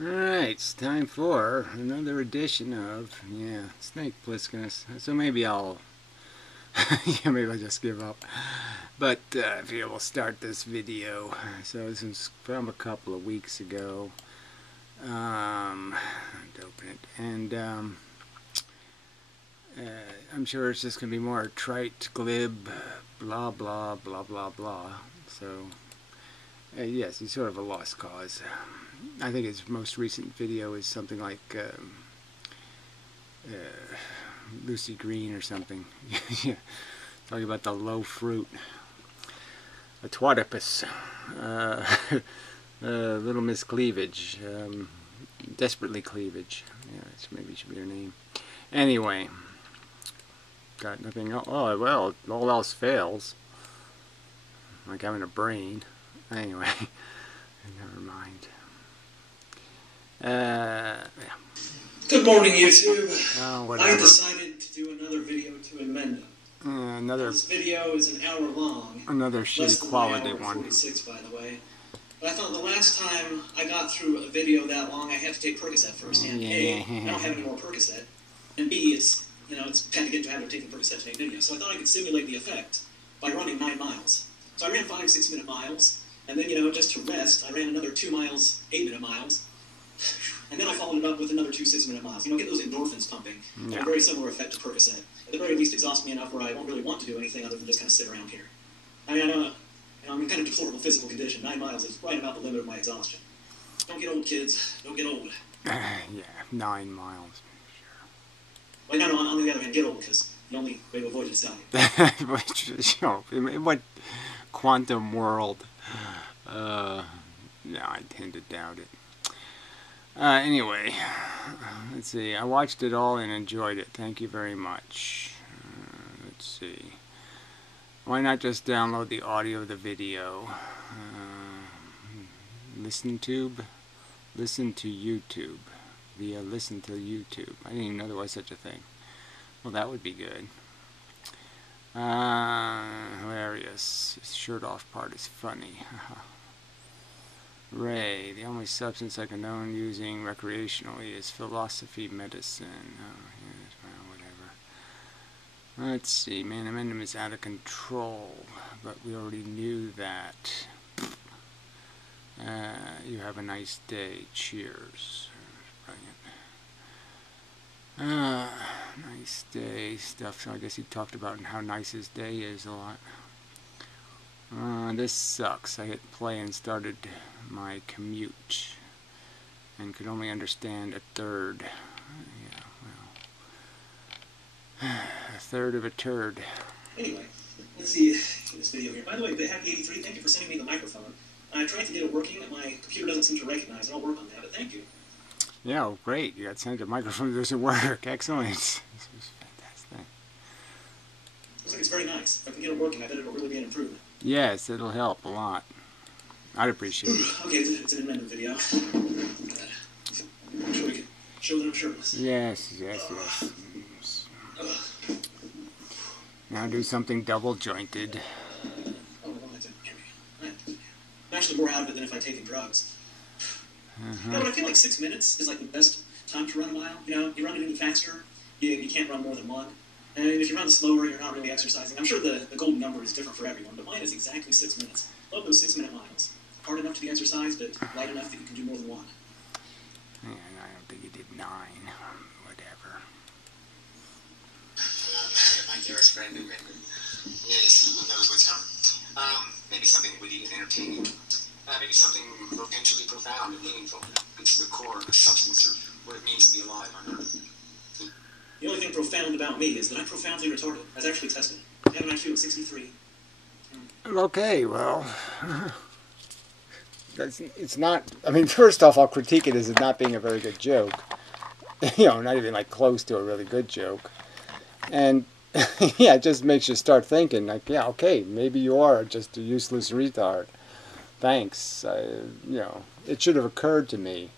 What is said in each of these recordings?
Alright, it's time for another edition of, Snake Plisskeness. So maybe I'll, maybe I'll just give up. But here we'll start this video. So this is from a couple of weeks ago. Open it. And I'm sure it's just going to be more trite, glib, blah, blah, blah, blah, blah. So, yes, he's sort of a lost cause. I think his most recent video is something like Lucy Green or something. Yeah, talking about the low fruit. A twatipus. Little Miss Cleavage. Desperately Cleavage. Yeah, that's maybe should be her name. Anyway. Got nothing else. Oh, well, all else fails. Like having a brain. Anyway. Never mind. Yeah. Good morning, YouTube. Oh, I decided to do another video to inmendham. This video is an hour long. Another shitty quality one. 46, by the way. But I thought the last time I got through a video that long, I had to take Percocet first. And A, I don't have any more Percocet. And B, it's kind of get to habit of taking Percocet to make videos. So I thought I could simulate the effect by running 9 miles. So I ran 5 6-minute miles. And then, just to rest, I ran another 2 miles, 8-minute miles. And then I followed it up with another 2 6-minute miles. Get those endorphins pumping. Yeah. A very similar effect to Percocet. At the very least, exhaust me enough where I won't really want to do anything other than just kind of sit around here. I mean, I'm in kind of deplorable physical condition. 9 miles is right about the limit of my exhaustion. Don't get old, kids. Don't get old. Yeah, 9 miles. Sure. Well, no, on the other hand, get old, because the only way to avoid it is dying. In what quantum world? No, I tend to doubt it. Anyway, let's see. I watched it all and enjoyed it. Thank you very much. Let's see. Why not just download the audio of the video? Listen to YouTube. Via Listen to YouTube. I didn't even know there was such a thing. Well, that would be good. Hilarious. His shirt off part is funny. Ray, the only substance I condone using recreationally is philosophy medicine. Oh, yes, well, whatever. Let's see, man, inmendham is out of control, but we already knew that. You have a nice day. Cheers. Brilliant. Nice day stuff. So I guess he talked about how nice his day is a lot. This sucks. I hit play and started my commute and could only understand a third. Yeah, well, a third of a turd. Anyway, let's see this video here. By the way, the Happy 83, thank you for sending me the microphone. I tried to get it working, and my computer doesn't seem to recognize it. I'll work on that, but thank you. Yeah, well, great. You got sent a microphone that doesn't work. Excellent. This is fantastic. Looks like it's very nice. If I can get it working, I bet it'll really be an improvement. Yes, it'll help a lot. I'd appreciate it. Okay, it's an inmendham video. I'm sure we can show that I'm shirtless. Yes. Now do something double jointed. Oh, well, that's it. I'm actually more out of it than if I'd taken drugs. But I feel like 6 minutes is like the best time to run a mile. You run it any faster, you can't run more than 1. And if you run slower, you're not really exercising. I'm sure the golden number is different for everyone, but mine is exactly 6 minutes. Love those 6-minute miles. Hard enough to be exercised, but light enough that you can do more than 1. Yeah, I don't think you did 9. Whatever. My dearest friend inmendham is, who knows what's up. Maybe something witty and entertaining. Maybe something potentially profound and meaningful. It's the core, the substance of what it means to be alive on Earth. The only thing profound about me is that I'm profoundly retarded. I was actually tested. I have an IQ of 63. Okay, well, it's not, I mean, first off, I'll critique it as not being a very good joke. Not even like close to a really good joke. And, yeah, it just makes you start thinking, like, yeah, okay, maybe you are just a useless retard. Thanks. It should have occurred to me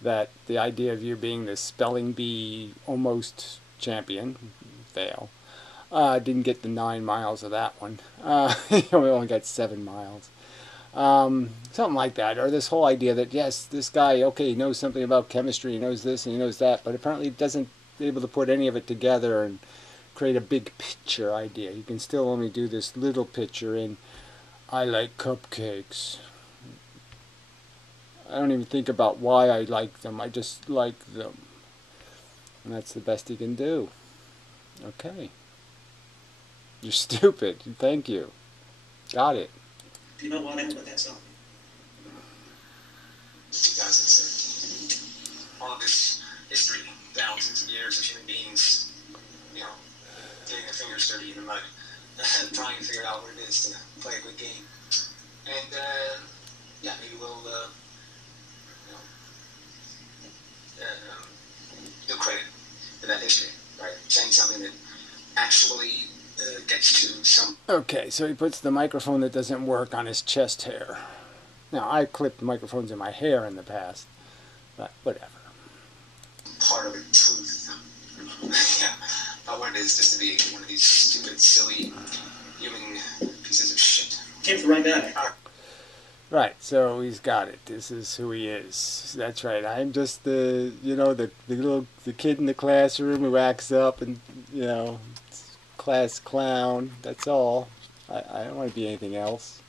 that the idea of you being the spelling bee almost champion, fail, didn't get the 9 miles of that one. We only got 7 miles. Something like that. Or this whole idea that, yes, this guy, okay, he knows something about chemistry, he knows this and he knows that, but apparently doesn't able to put any of it together and create a big picture idea. He can still only do this little picture in, I like cupcakes. I don't even think about why I like them. I just like them. And that's the best he can do. Okay. You're stupid. Thank you. Got it. You know what? I won't let that stop me. 2017. All of this history, thousands of years of human beings, you know, getting their fingers dirty in the mud, trying to figure out what it is to play a good game. And, yeah, maybe we'll, you know, give credit to that history, right? Saying something that actually gets to some... Okay, so he puts the microphone that doesn't work on his chest hair. Now, I clipped microphones in my hair in the past, but whatever. Part of the truth. Yeah, about what it is just to be one of these stupid, silly, human pieces of shit. Came from right back. Right, so he's got it. This is who he is. That's right. I'm just the, you know, the kid in the classroom who acts up and, you know, class clown. That's all. I don't want to be anything else.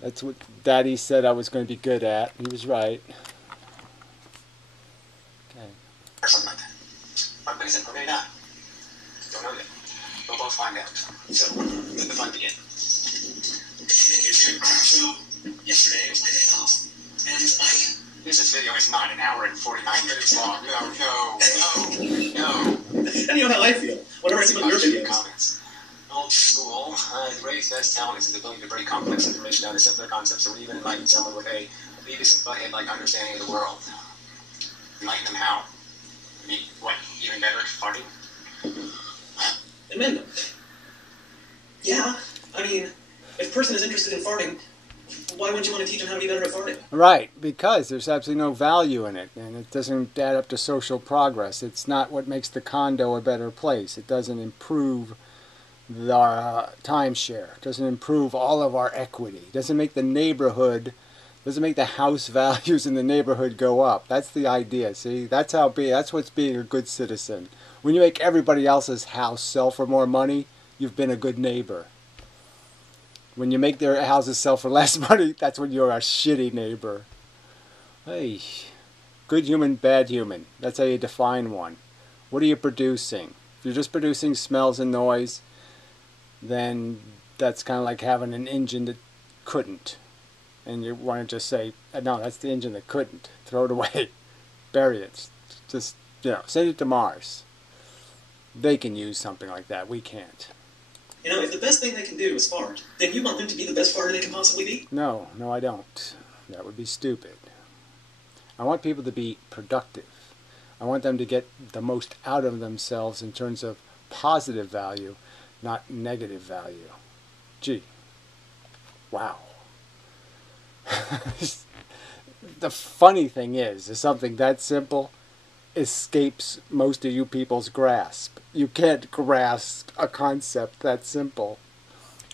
That's what Daddy said I was going to be good at. He was right. Okay. Or something like that. But like I said, or maybe not. Don't know yet. We'll both find out. So, let the fun begin. So, yesterday was my day off, and this video is not an hour and 49 minutes long. No. And you know how I feel whenever I see one of your videos. Comments. Old school. Ray's best talent is his ability to break complex information down to simpler concepts or even enlighten someone with a Beavis and Butthead-like understanding of the world. Enlighten them how? I mean, what, even better at farting? Inmendham. Yeah, I mean, if a person is interested in farting, why wouldn't you want to teach them how to be better at farting? Right, because there's absolutely no value in it, and it doesn't add up to social progress. It's not what makes the condo a better place. It doesn't improve our timeshare. It doesn't improve all of our equity. It doesn't make the neighborhood, doesn't make the house values in the neighborhood go up. That's the idea, see? That's what's being a good citizen. When you make everybody else's house sell for more money, you've been a good neighbor. When you make their houses sell for less money, that's when you're a shitty neighbor. Hey, good human, bad human. That's how you define one. What are you producing? If you're just producing smells and noise, then that's kind of like having an engine that couldn't. And you want to just say, no, that's the engine that couldn't. Throw it away. Bury it. Just, you know, send it to Mars. They can use something like that. We can't. You know, if the best thing they can do is fart, then you want them to be the best farter they can possibly be? No, I don't. That would be stupid. I want people to be productive. I want them to get the most out of themselves in terms of positive value, not negative value. Gee. Wow. The funny thing is something that simple escapes most of you people's grasp. You can't grasp a concept that simple.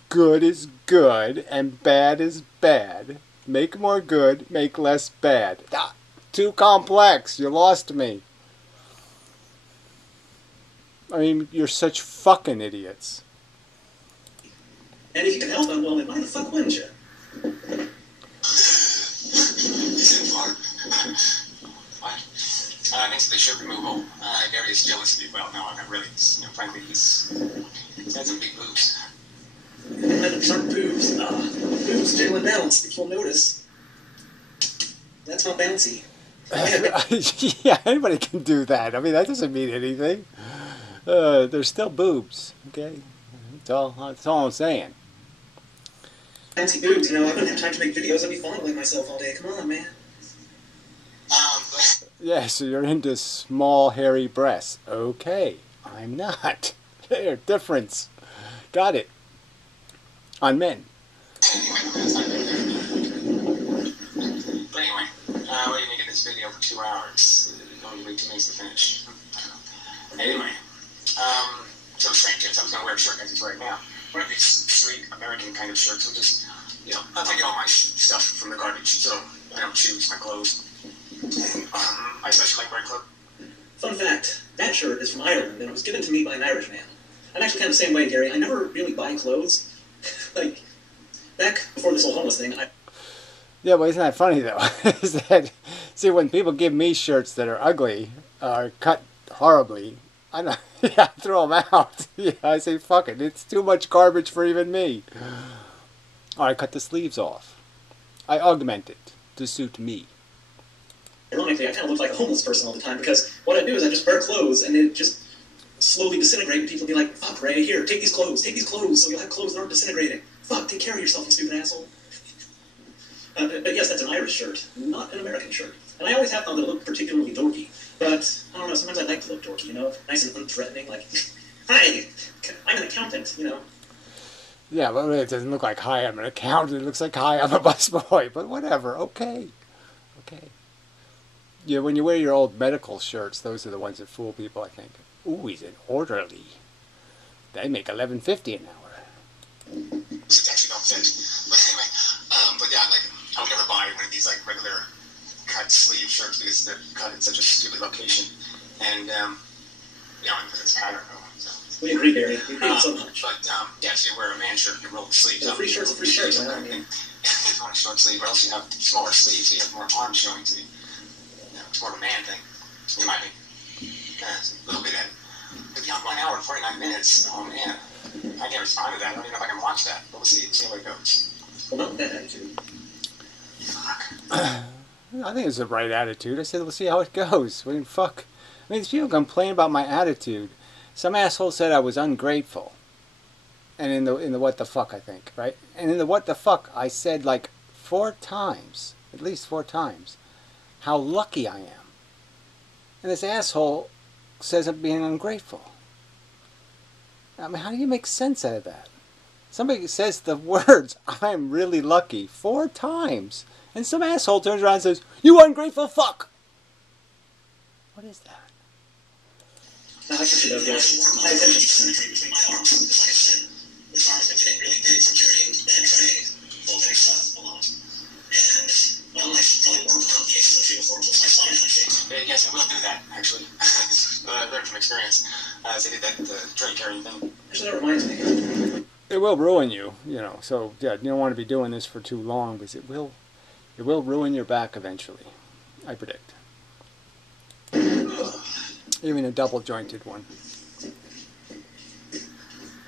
Good is good and bad is bad. Make more good, make less bad. Ah, too complex. You lost me. I mean, you're such fucking idiots. And if you can help them, well, then why the fuck wouldn't you? Next to the shirt removal, Gary is jealous of me. Well, no, I'm not really. You know, frankly, he's had some big boobs. Inmendham's aren't boobs. Boobs generally balanced, if you'll notice. That's not bouncy. Yeah, anybody can do that. I mean, that doesn't mean anything. They're still boobs, okay? That's all I'm saying. Fancy boobs, you know, I wouldn't have time to make videos. I'd be fondling myself all day. Come on, man. Yeah, so you're into small, hairy breasts. Okay, I'm not. They're difference. Got it. On men. But anyway, what do you make of this video for 2 hours? Only wait 2 minutes to finish. Anyway, so strange. I was going to wear a shirt as he's wearing now. One of these straight American kind of shirts with just, I get all my stuff from the garbage, so I don't choose my clothes. And I especially like wearing clothes. Fun fact, that shirt is from Ireland, and it was given to me by an Irish man. I'm actually kind of the same way, Gary. I never really buy clothes. Like, back before this whole homeless thing, Yeah, but isn't that funny though? Is that, see, when people give me shirts that are ugly or cut horribly, I don't, yeah, I throw them out. Yeah, I say fuck it, it's too much garbage for even me. Or I cut the sleeves off. I augment it to suit me. ironically, I kind of look like a homeless person all the time, because what I do is I just wear clothes, and they just slowly disintegrate, and people be like, fuck, Ray, here, take these clothes, so you'll have clothes that aren't disintegrating. Fuck, take care of yourself, you stupid asshole. But yes, that's an Irish shirt, not an American shirt. And I always have thought that it looked particularly dorky. But, I don't know, sometimes I like to look dorky, nice and unthreatening, like, hi, I'm an accountant, Yeah, but it doesn't look like, hi, I'm an accountant. It looks like, hi, I'm a busboy. But whatever, okay. Okay. Yeah, when you wear your old medical shirts, those are the ones that fool people, I think. Ooh, he's an orderly. They make $11.50 an hour. It's actually don't fit. But anyway, but yeah, like, I would never buy one of these, like, regular cut sleeve shirts because they're cut in such a stupid location. And, it's a pattern. So. We agree, Gary. We agree so much. But, yeah, so you wear a man shirt, you roll the sleeves up. Free shirts are free shirts, man. It's not a short sleeve, or else you have smaller sleeves, so you have more arms showing to you. It's more of a man thing. So you might be, it's a little bit beyond 1 hour and 49 minutes. Oh, man. I can't respond to that. I don't even know if I can watch that. But we'll see where it goes. Well, not that attitude. Fuck. I think it's the right attitude. I said, let's see how it goes. I mean, fuck. I mean, these people complain about my attitude. Some asshole said I was ungrateful. And in the what the fuck, I think, right? And in the what the fuck, I said like 4 times, at least 4 times, how lucky I am. And this asshole says I'm being ungrateful. I mean, how do you make sense out of that? Somebody says the words, I'm really lucky, 4 times. And some asshole turns around and says, you ungrateful fuck! What is that? I should have guessed. Pay attention. Between my arms, like I said, this arm's been getting really big from carrying that tray full of heavy stuff a lot. And, well, I should probably work on cases of 3 or 4 plus my spine actually. Yes, I will do that, actually. I learned from experience. As I did that tray carrying thing. Actually, that reminds me. It will ruin you, so yeah, you don't want to be doing this for too long because it will ruin your back eventually, I predict. Even a double jointed one.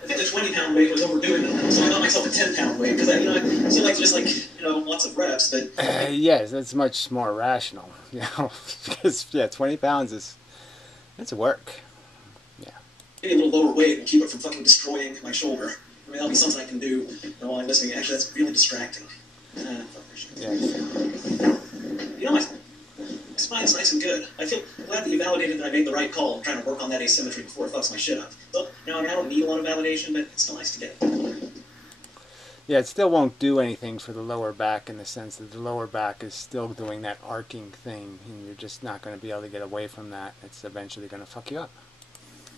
I think the 20-pound weight was overdoing it, so I got myself a 10-pound weight, because I still like just lots of reps, but... Yes, that's much more rational, because, yeah, 20 pounds it's work, yeah. Maybe a little lower weight will keep it from fucking destroying my shoulder. I mean, that'll be something I can do while I'm listening. Actually, that's really distracting. Yeah. My spine's nice and good. I feel glad that you validated that I made the right call. I'm trying to work on that asymmetry before it fucks my shit up. So, I don't need a lot of validation, but it's still nice to get. Yeah, it still won't do anything for the lower back in the sense that the lower back is still doing that arcing thing, and you're just not going to be able to get away from that. It's eventually going to fuck you up.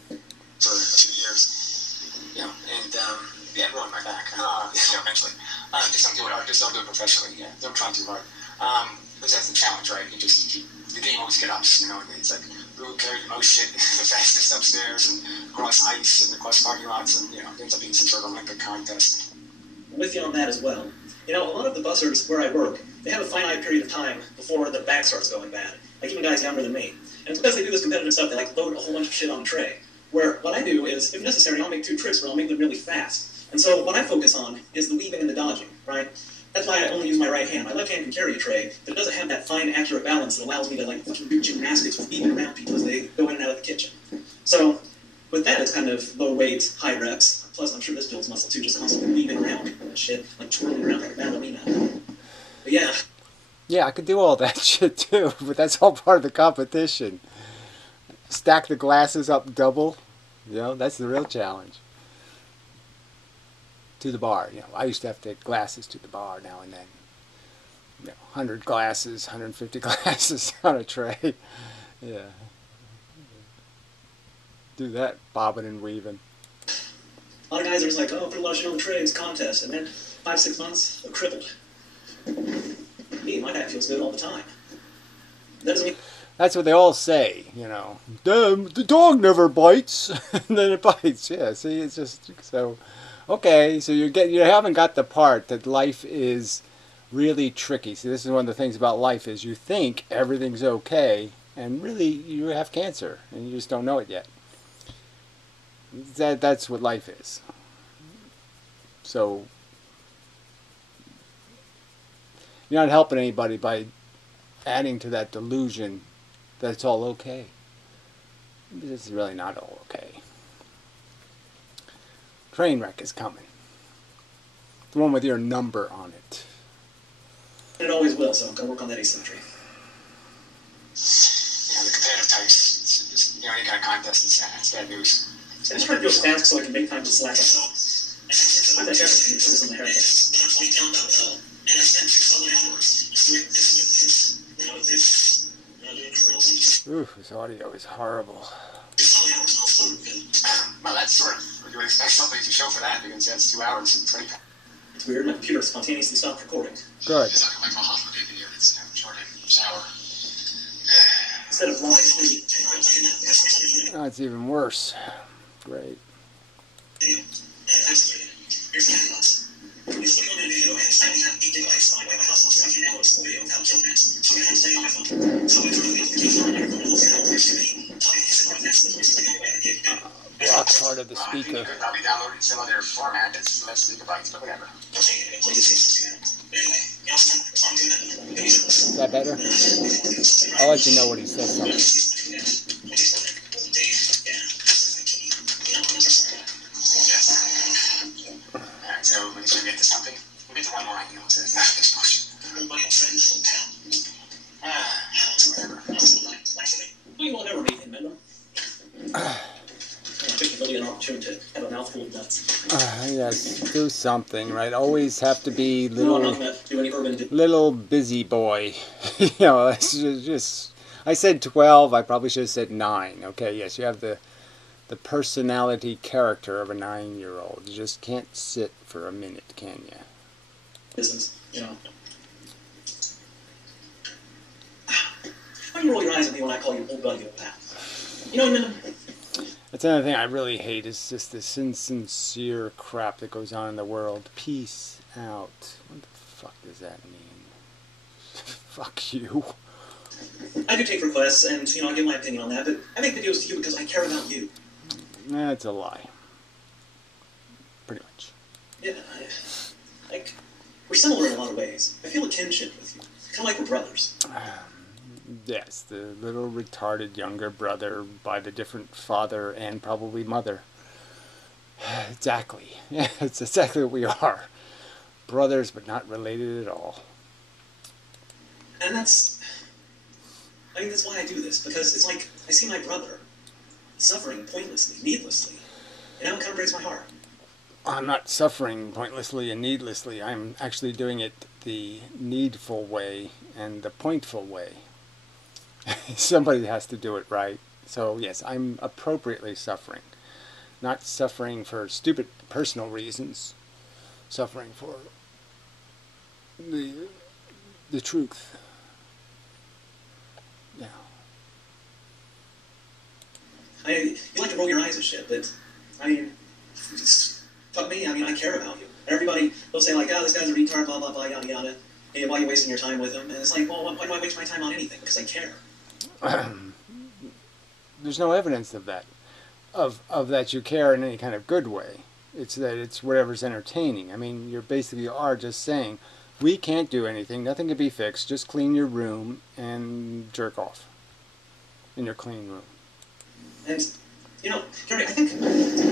For a few years, and it ruined my back. Eventually, just don't do it professionally. Yeah, don't try too hard. Because that's the challenge, right? The game always get ups. It's like who carried the most shit the fastest upstairs and across ice and across parking lots, and it ends up being some sort of Olympic contest. I'm with you on that as well. A lot of the bussers where I work, they have a finite period of time before the back starts going bad. Like even guys younger than me. And it's because they do this competitive stuff, they load a whole bunch of shit on a tray. Where what I do is, if necessary, I'll make 2 trips, but I'll make them really fast. And so what I focus on is the weaving and the dodging, right? That's why I only use my right hand. My left hand can carry a tray, but it doesn't have that fine, accurate balance that allows me to fucking do gymnastics with weaving around people as they go in and out of the kitchen. So with that, it's kind of low weight, high reps. Plus, I'm sure this builds muscle too, just constantly weaving around and shit, twirling around like a ballerina. But yeah. Yeah, I could do all that shit too, but that's all part of the competition. Stack the glasses up double, that's the real challenge. To the bar, I used to have to take glasses to the bar now and then. 100 glasses, 150 glasses on a tray. Yeah. Do that, bobbing and weaving. A lot of guys are just like, oh, put a lot of shit on the tray, it's a contest. And then 5, 6 months, they're crippled. Me, my back feels good all the time. That doesn't mean... That's what they all say, you know. The dog never bites, and then it bites. Yeah, see, it's just so. Okay, so you haven't got the part that life is really tricky. See, this is one of the things about life is you think everything's okay, and really you have cancer, and you just don't know it yet. That's what life is. So you're not helping anybody by adding to that delusion that it's all okay. This is really not all okay. Train wreck is coming. The one with your number on it. It always will, so I'm going to work on that asymmetry. Yeah, the competitive types, it's, you know, any kind of contest, it's bad news. I just try to do it fast so I can make time to slack off. I'm the sheriff who puts on the haircut. And I spent 2 hours doing this with this, Ooh, this audio is horrible. Well, that's sort of, you would expect somebody to show for that, because that's 2 hours and 20 minutes. It's weird, my computer spontaneously stopped recording. Good. It's like a holiday video that's, you know, short in shower. Instead of long sleep. Oh, it's even worse. Great. Block part of the speaker. You could probably download it in some other format that's less gigabytes, but whatever. Is that better? I'll let you know when he says something. Alright, so when you get to something, we'll get to one more I can know what's this motion. Whatever. We won't ever meet him, Mendham. I took really an opportunity to have a mouthful of nuts. Yes, do something, right? Always have to be No, I'm not going to do any urban... little busy boy. You know, it's just. I said 12. I probably should have said 9. Okay, yes, you have the personality character of a 9-year-old. You just can't sit for a minute, can you? Business, you know. Why do you roll your eyes at me when I call you old buddy or pal? You know, Mendham? That's another thing I really hate is just this insincere crap that goes on in the world. Peace out. What the fuck does that mean? Fuck you. I do take requests, and, you know, I give my opinion on that, but I make videos to you because I care about you. That's a lie. Pretty much. Yeah, like, we're similar in a lot of ways. I feel a kinship with you. Kind of like we're brothers. Yes, the little retarded younger brother by the different father and probably mother. Exactly. Yeah, it's exactly what we are. Brothers, but not related at all. And that's why I do this, because it's like, I see my brother suffering pointlessly, needlessly, and now it kind of breaks my heart. I'm not suffering pointlessly and needlessly. I'm actually doing it the needful way and the pointful way. Somebody has to do it right. So yes, I'm appropriately suffering. Not suffering for stupid personal reasons. Suffering for the truth. Yeah. You like to roll your eyes at shit, but, I mean, fuck me, I mean, I care about you. And everybody will say, like, oh, this guy's a retard, blah, blah, blah, yada, yada. Hey, why are you wasting your time with him? And it's like, well, why do I waste my time on anything? Because I care. There's no evidence of that. Of that you care in any kind of good way. It's that it's whatever's entertaining. I mean, you basically are just saying, we can't do anything, nothing can be fixed, just clean your room and jerk off in your clean room. And, you know, Gary, I think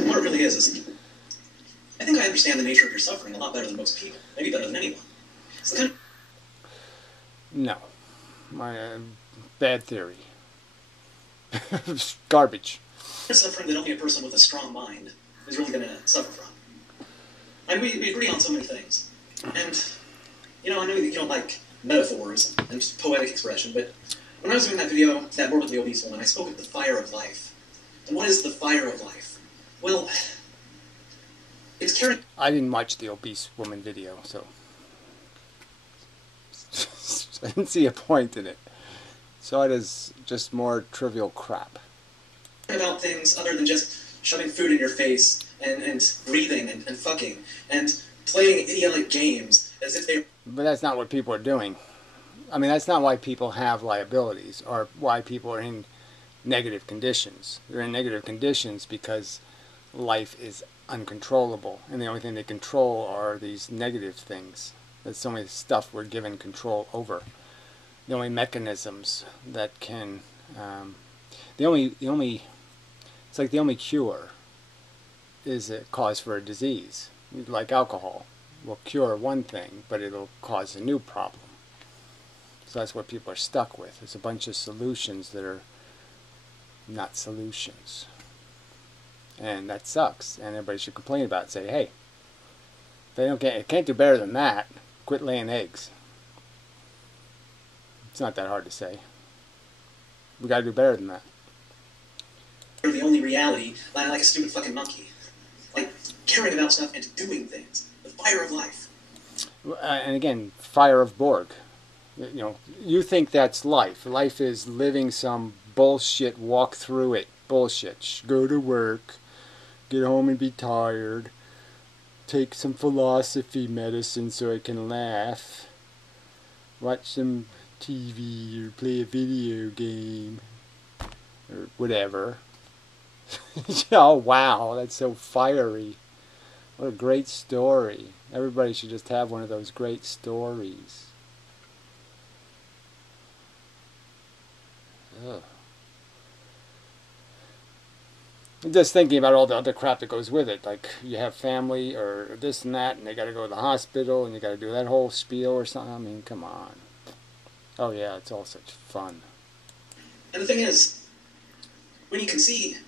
what it really is I think I understand the nature of your suffering a lot better than most people. Maybe better than anyone. It's the kind of... No. Bad theory. Garbage. Suffering that only a person with a strong mind is really going to suffer from. And we agree on so many things. And, you know, I know that you don't like metaphors and poetic expression, but when I was doing that video, that morbidly obese woman, I spoke of the fire of life. And what is the fire of life? Well, It's caring. I didn't watch the obese woman video, so I didn't see a point in it. So it is just more trivial crap. About things other than just shoving food in your face and breathing and fucking and playing idiotic games as if they. But that's not what people are doing. I mean, that's not why people have liabilities or why people are in negative conditions. They're in negative conditions because life is uncontrollable, and the only thing they control are these negative things. There's so many stuff we're given control over. The only mechanisms that can, the only, it's like the only cure is a cause for a disease. Like alcohol will cure one thing, but it'll cause a new problem. So that's what people are stuck with. It's a bunch of solutions that are not solutions. And that sucks. And everybody should complain about it. Say, hey, if they can't do better than that, quit laying eggs. It's not that hard to say. We gotta do better than that. They're the only reality, like a stupid fucking monkey. Like, caring about stuff and doing things. The fire of life. And again, fire of Borg. You know, you think that's life. Life is living some bullshit, walk through it bullshit. Go to work, get home and be tired, take some philosophy medicine so I can laugh, watch some TV or play a video game or whatever. Oh wow, that's so fiery. What a great story. Everybody should just have one of those great stories. Ugh. I'm just thinking about all the other crap that goes with it. Like you have family or this and that, and they got to go to the hospital, and you got to do that whole spiel or something. I mean, come on. Oh yeah, it's all such fun. And the thing is, when you can see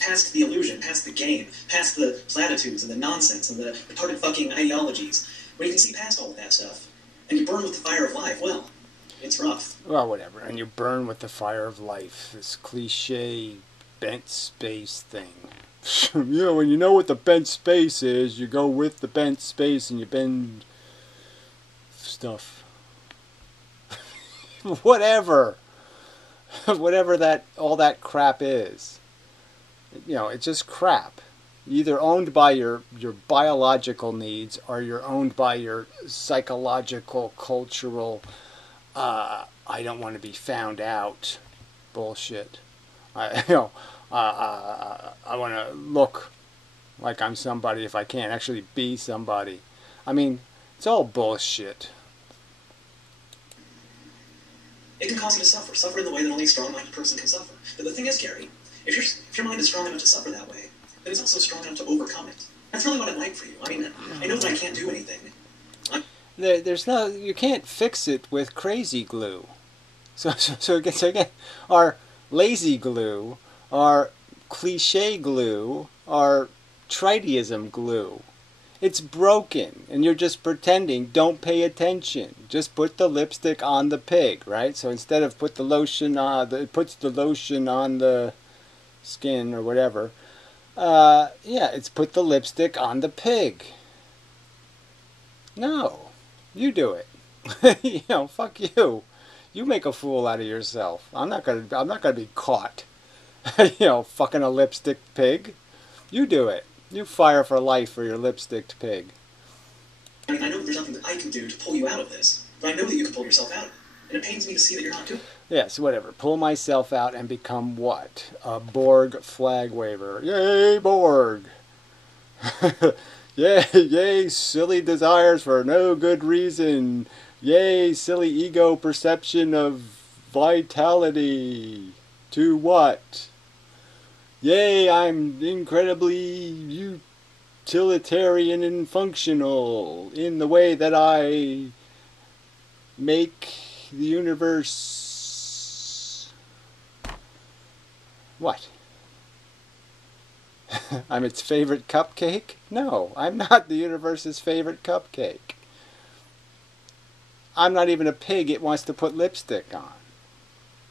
past the illusion, past the game, past the platitudes and the nonsense and the retarded fucking ideologies, when you can see past all of that stuff, and you burn with the fire of life, well, it's rough. Well, whatever. And you burn with the fire of life. This cliche bent space thing. You know, when you know what the bent space is, you go with the bent space and you bend stuff. Whatever. Whatever that all that crap is. You know, it's just crap. Either owned by your biological needs or you're owned by your psychological, cultural, I don't want to be found out bullshit. I want to look like I'm somebody if I can't actually be somebody. I mean, it's all bullshit. It can cause you to suffer in the way that only a strong-minded person can suffer. But the thing is, Gary, if your mind is strong enough to suffer that way, then it's also strong enough to overcome it. That's really what I'd like for you. I mean, I know that I can't do anything. There's no, you can't fix it with crazy glue. So again, our lazy glue, our cliche glue, our trideism glue. It's broken, and you're just pretending. Don't pay attention. Just put the lipstick on the pig, right? So instead of put the lotion on, it puts the lotion on the skin or whatever. Yeah, it's put the lipstick on the pig. No, you do it. You know, fuck you. You make a fool out of yourself. I'm not gonna be caught. You know, fucking a lipstick pig. You do it. You fire for life for your lipsticked pig. I mean, I know that there's nothing that I can do to pull you out of this, but I know that you can pull yourself out. And it pains me to see that you're not doing it. Yes, whatever. Pull myself out and become what? A Borg flag waver. Yay, Borg! Yay, yay, silly desires for no good reason. Yay, silly ego perception of vitality. To what? Yay, I'm incredibly utilitarian and functional in the way that I make the universe. What? I'm its favorite cupcake? No, I'm not the universe's favorite cupcake. I'm not even a pig it wants to put lipstick on.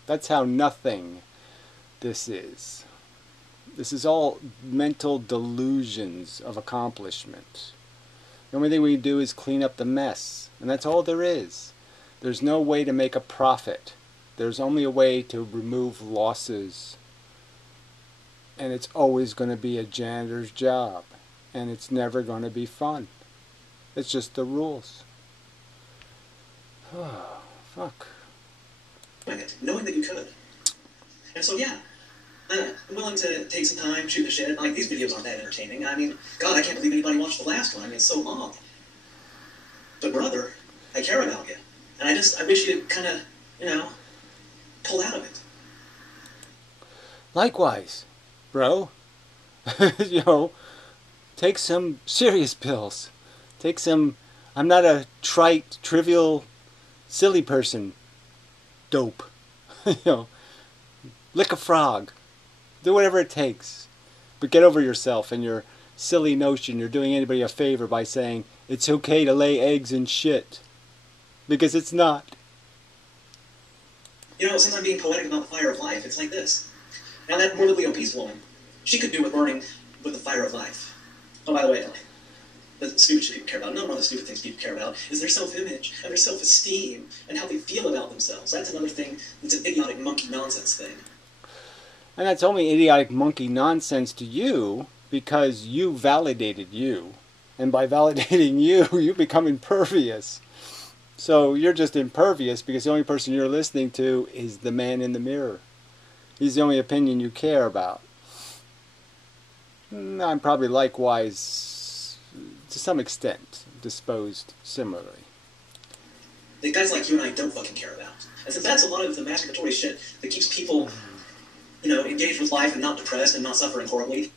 That's how nothing this is. This is all mental delusions of accomplishment. The only thing we do is clean up the mess, and that's all there is. There's no way to make a profit. There's only a way to remove losses. And it's always going to be a janitor's job, and it's never going to be fun. It's just the rules. Oh, fuck. Knowing that you could. And so, yeah, I'm willing to take some time, shoot the shit. Like, these videos aren't that entertaining. I mean, God, I can't believe anybody watched the last one. I mean, it's so long. But, brother, I care about you. And I wish you'd kind of, pull out of it. Likewise, bro. Take some serious pills. Take some, I'm not a trite, trivial, silly person. Dope. Lick a frog. Do whatever it takes. But get over yourself and your silly notion you're doing anybody a favor by saying it's okay to lay eggs and shit. Because it's not. Since I'm being poetic about the fire of life, it's like this. Now that morbidly obese woman, she could do with burning with the fire of life. Oh, by the way, the stupid shit people care about, none of the stupid things people care about, is their self-image and their self-esteem and how they feel about themselves. That's another thing that's an idiotic monkey nonsense thing. And that's only idiotic monkey nonsense to you because you validated you. And by validating you, you become impervious. So you're just impervious because the only person you're listening to is the man in the mirror. He's the only opinion you care about. I'm probably likewise, to some extent, disposed similarly. The guys like you and I don't fucking care about. And since that's a lot of the masturbatory shit that keeps people, engaged with life and not depressed and not suffering horribly.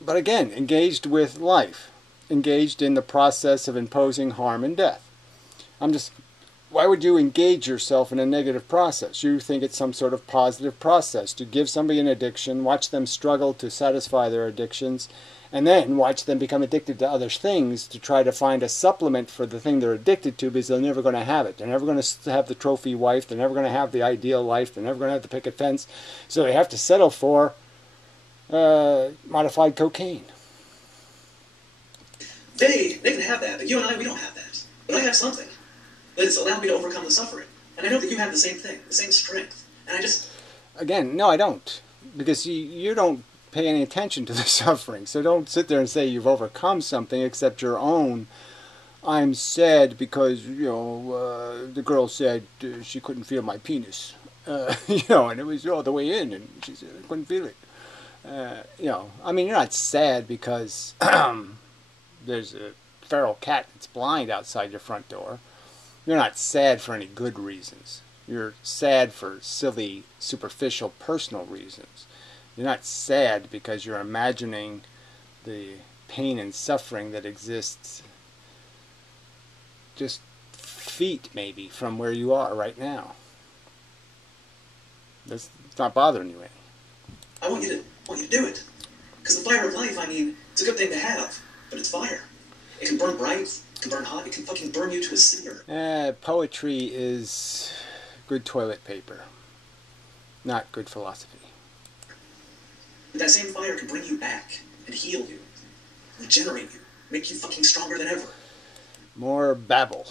But again, engaged with life. Engaged in the process of imposing harm and death. Why would you engage yourself in a negative process? You think it's some sort of positive process to give somebody an addiction, watch them struggle to satisfy their addictions, and then watch them become addicted to other things to try to find a supplement for the thing they're addicted to because they're never going to have it. They're never going to have the trophy wife. They're never going to have the ideal life. They're never going to have the picket fence. So they have to settle for modified cocaine. They can have that, but you and I, we don't have that. But I have something that's allowed me to overcome the suffering. And I know that you have the same thing, the same strength. And I just... Again, no, I don't. Because you don't pay any attention to the suffering. So don't sit there and say you've overcome something except your own. I'm sad because, the girl said she couldn't feel my penis. And it was all the way in, and she said I couldn't feel it. You're not sad because there's a feral cat that's blind outside your front door. You're not sad for any good reasons. You're sad for silly, superficial, personal reasons. You're not sad because you're imagining the pain and suffering that exists just feet, maybe, from where you are right now. It's not bothering you any. I want you to do it. Because the fire of life, it's a good thing to have, but it's fire. It can burn bright, it can burn hot, it can fucking burn you to a cinder. Poetry is good toilet paper, not good philosophy. But that same fire can bring you back and heal you, regenerate you, make you fucking stronger than ever. More babble.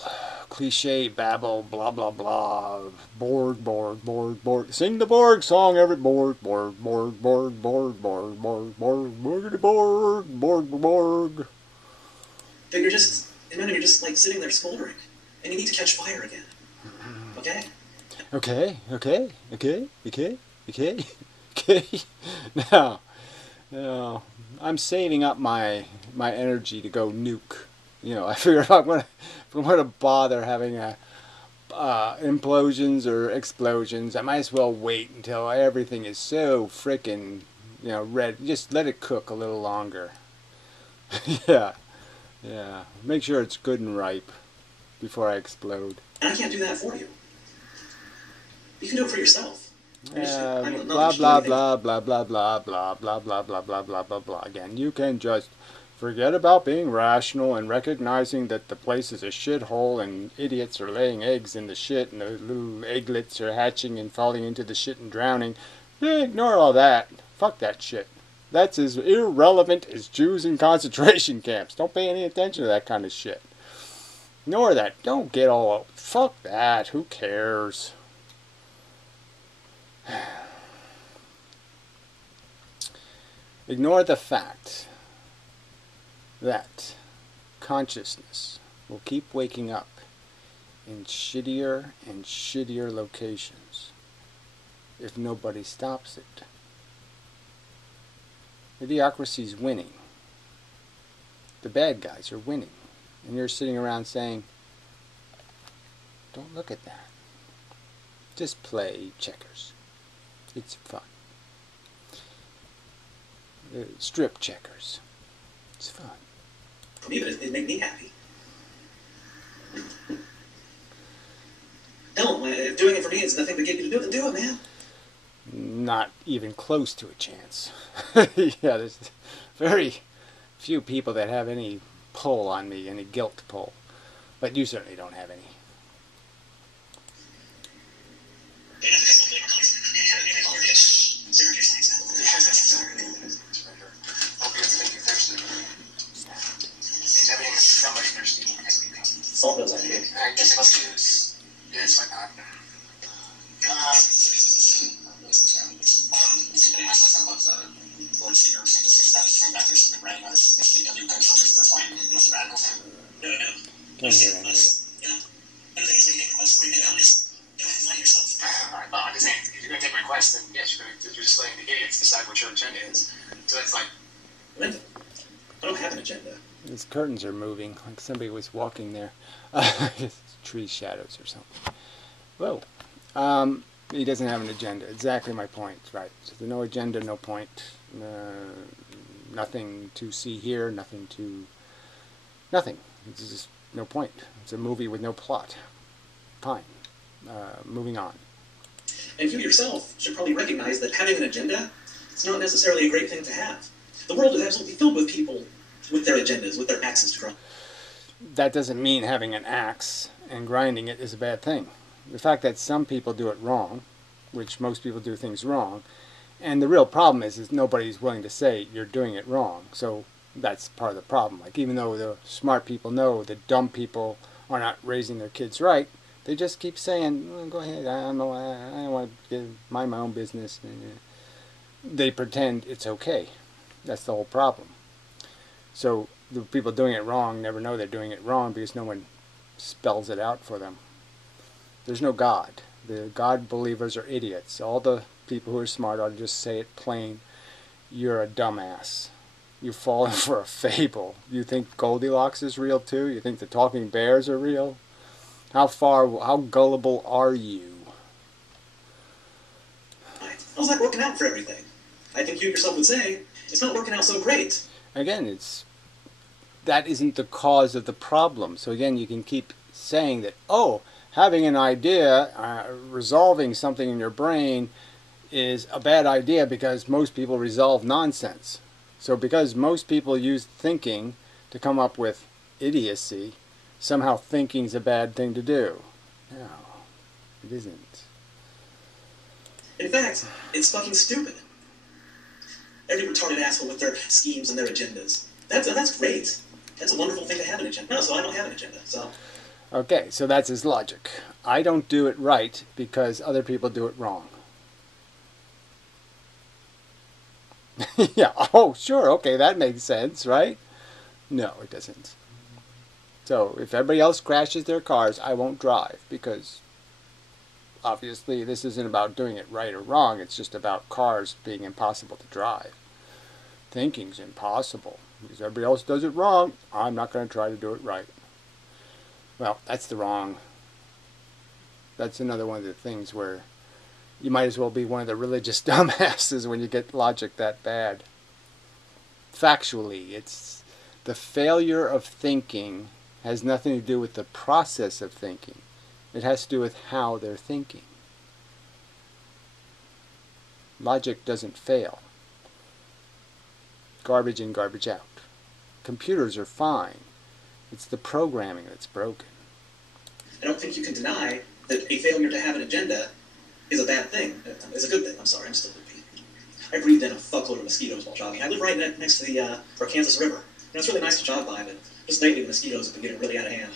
Cliche babble, blah, blah, blah. Borg, Borg, Borg, Borg. Sing the Borg song, every Borg, Borg, Borg, Borg, Borg, Borg, Borg, Borg, Borgity Borg, Borg, Borg. But you're just like sitting there smoldering, and you need to catch fire again. Okay? Okay. Now, I'm saving up my energy to go nuke. I figure if I'm gonna bother having implosions or explosions, I might as well wait until everything is so frickin' red. Just let it cook a little longer. Yeah. Make sure it's good and ripe before I explode. And I can't do that for you. You can do it for yourself. Blah blah blah blah blah blah blah blah blah blah blah blah blah blah blah. Again, you can just forget about being rational and recognizing that the place is a shithole and idiots are laying eggs in the shit and the little egglets are hatching and falling into the shit and drowning. Ignore all that. Fuck that shit. That's as irrelevant as Jews in concentration camps. Don't pay any attention to that kind of shit. Ignore that. Don't get all, fuck that. Who cares? Ignore the fact that consciousness will keep waking up in shittier and shittier locations if nobody stops it. Idiocracy's winning. The bad guys are winning. And you're sitting around saying, don't look at that. Just play checkers. It's fun. Strip checkers. It's fun. Even it made me happy. Tell them, if doing it for me is nothing to get you to do it, then do it, man. Not even close to a chance. Yeah, there's very few people that have any pull on me, any guilt pull. But you certainly don't have any. All those ideas. I guess let's use. Yes, why not? Can't hear any of it. Alright, well, I'm just saying, if you're going to take requests, then yes, you're just letting the idiots decide what your agenda is. So it's like. I don't have an agenda. These curtains are moving, like somebody was walking there. It's tree shadows or something. Whoa. He doesn't have an agenda. Exactly my point, right. So there's no agenda, no point. Nothing to see here, nothing to... Nothing. It's just no point. It's a movie with no plot. Fine. Moving on. And you yourself should probably recognize that having an agenda is not necessarily a great thing to have. The world is absolutely filled with people with their agendas, with their axes to grind. That doesn't mean having an axe and grinding it is a bad thing. The fact that some people do it wrong, which most people do things wrong, and the real problem is nobody's willing to say you're doing it wrong. So that's part of the problem. Like, even though the smart people know the dumb people are not raising their kids right, they just keep saying, well, go ahead, I don't know, I want to mind my own business. They pretend it's okay. That's the whole problem. So the people doing it wrong never know they're doing it wrong because no one spells it out for them. There's no God. The God believers are idiots. All the people who are smart ought to just say it plain. You're a dumbass. You've fallen for a fable. You think Goldilocks is real too? You think the talking bears are real? How gullible are you? How's that working out for everything? I think you yourself would say, it's not working out so great. Again, that isn't the cause of the problem. So again, you can keep saying that, oh, having an idea, resolving something in your brain is a bad idea because most people resolve nonsense. So because most people use thinking to come up with idiocy, somehow thinking's a bad thing to do. No, it isn't. In fact, it's fucking stupid. Every retarded asshole with their schemes and their agendas. That's great. That's a wonderful thing to have an agenda. No, so I don't have an agenda. So. Okay, so that's his logic. I don't do it right because other people do it wrong. Yeah, oh, sure, okay, that makes sense, right? No, it doesn't. So, if everybody else crashes their cars, I won't drive because obviously this isn't about doing it right or wrong, it's just about cars being impossible to drive. Thinking's impossible because everybody else does it wrong. I'm not going to try to do it right. Well, that's another one of the things where you might as well be one of the religious dumbasses when you get logic that bad. Factually, it's the failure of thinking has nothing to do with the process of thinking. It has to do with how they're thinking. Logic doesn't fail. Garbage in, garbage out. Computers are fine. It's the programming that's broken. I don't think you can deny that a failure to have an agenda is a bad thing. It's a good thing. I'm sorry, I'm still repeating. I breathed in a fuckload of mosquitoes while jogging. I live right next to the Arkansas River. And it's really nice to jog by, but just lately the mosquitoes have been getting really out of hand.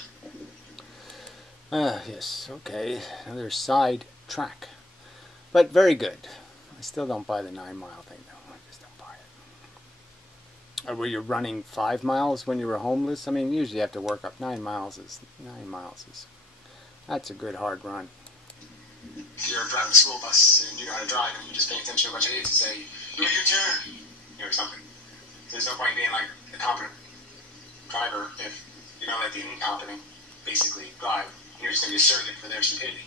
Yes, okay. Another side track. But very good. I still don't buy the 9-mile thing, though. I just don't buy it. Or were you running 5 miles when you were homeless? I mean, usually you have to work up 9 miles. 9 miles is... That's a good hard run. If you're driving a school bus and you know how to drive and you're just paying attention to a bunch of idiots and say, "You know, your turn," or something. There's no point in being like a competent driver if you're going to let the incompetent basically drive. You're just going to be asserted for their stupidity.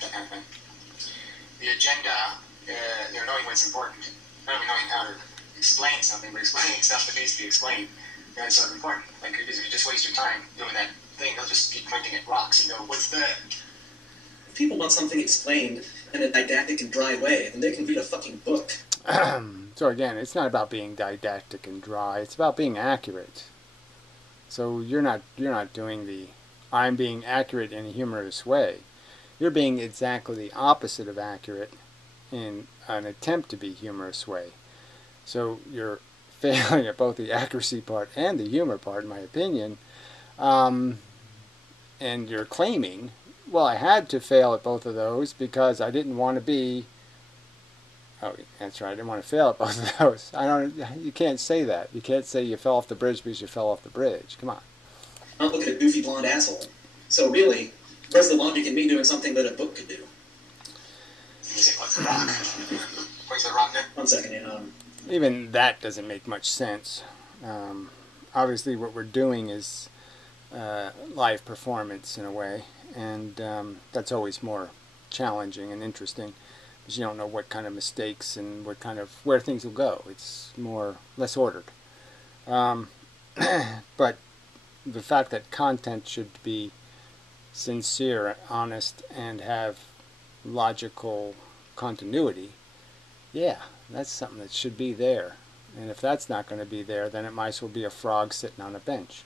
That kind of thing. The agenda, knowing what's important, not only knowing how to explain something, but explaining stuff that needs to be explained, that's sort of important. Like, if you just waste your time doing that thing, they'll just be pointing at rocks and go, "What's that?" If people want something explained in a didactic and dry way, then they can read a fucking book. So again, it's not about being didactic and dry. It's about being accurate. So you're not doing the I'm being accurate in a humorous way. You're being exactly the opposite of accurate in an attempt to be humorous way. So you're failing at both the accuracy part and the humor part, in my opinion. And you're claiming, well, I had to fail at both of those because I didn't want to be... Oh, that's right, I didn't want to fail at both of those. You can't say that. You can't say you fell off the bridge because you fell off the bridge. Come on. Not look at a goofy blonde asshole. So really, where's the logic in me doing something that a book could do? You say, "What's the rock?" Where's the rock there? 1 second, Even that doesn't make much sense. Obviously what we're doing is live performance in a way, and that's always more challenging and interesting because you don't know what kind of mistakes and where things will go. It's less ordered. But the fact that content should be sincere, honest, and have logical continuity, yeah, that's something that should be there. And if that's not going to be there, then it might as well be a frog sitting on a bench.